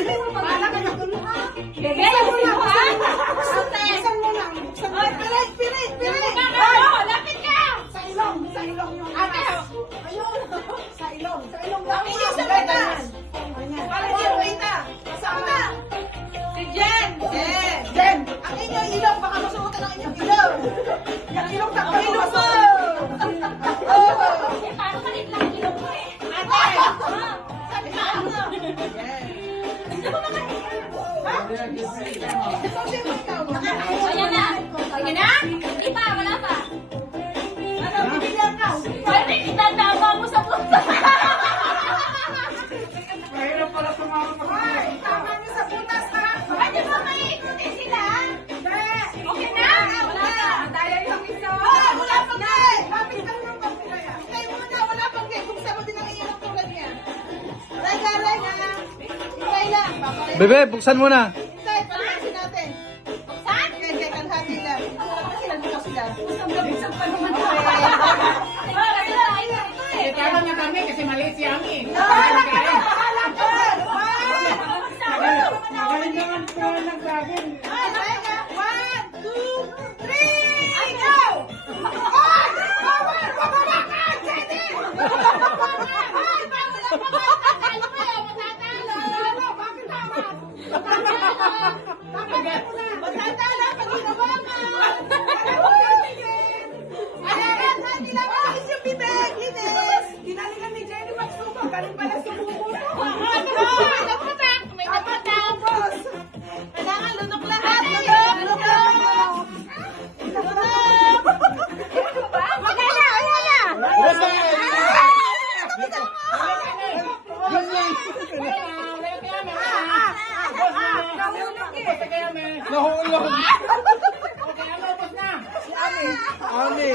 Wala ka na tuloy ha. Bigay mo lang ha. Buksan mo lang. Ay, pili. Lapit ka. Sa ilong yung Ate. Ayun. Sa ilong lang. Ang ilong sa mata. Ganyan. Para dyan, Rita. Kasama. Si Jen. Jen. Ang inyong ilong, baka masuotan ang inyong ilong. Yung ilong Ang ilong mo. Paano malit lang ang ilong mo eh? Ate. Sabi ka ano? Ayan na. Sige na? Ipa, wala pa. Ano, bibigyan ka. Pwede itandama mo sa punta. Mahirap pala sumama pa. Ay, tama niyo sa butas ha. Pwede ba maikutin sila? Okay na? Wala na. Daya yung isa. Wala pa nga eh. Lapit lang yung pagpilaya. Hintay muna, wala pang gay. Buksan mo din ang iyong tulad niya. Ray na. Hintay lang. Bebe, buksan mo na. Hintay, palasin natin. Buksan? Kaya kalhati lang. Bukas sila. Buksan pa naman. Tama na kami kasi maliit si Ami. Bahala ka! Magaling naman po lang sa akin. 1, 2, 3, go! Ay! Bawal! Bababa ka! Jenny! Ay! Bawal ang pagkakatalo mo! Matatalo! Bakit tama? Matatalo! Pag ginawa ka! Ayan! Nila mo! Is yung bibig! Linis! Ginalingan ni Jenny magsubo. Galing pala sumubo. May napatak! May napatak! Kailangan lunok lahat! Lunok! Wala na! Basta! Nahulog! Ami!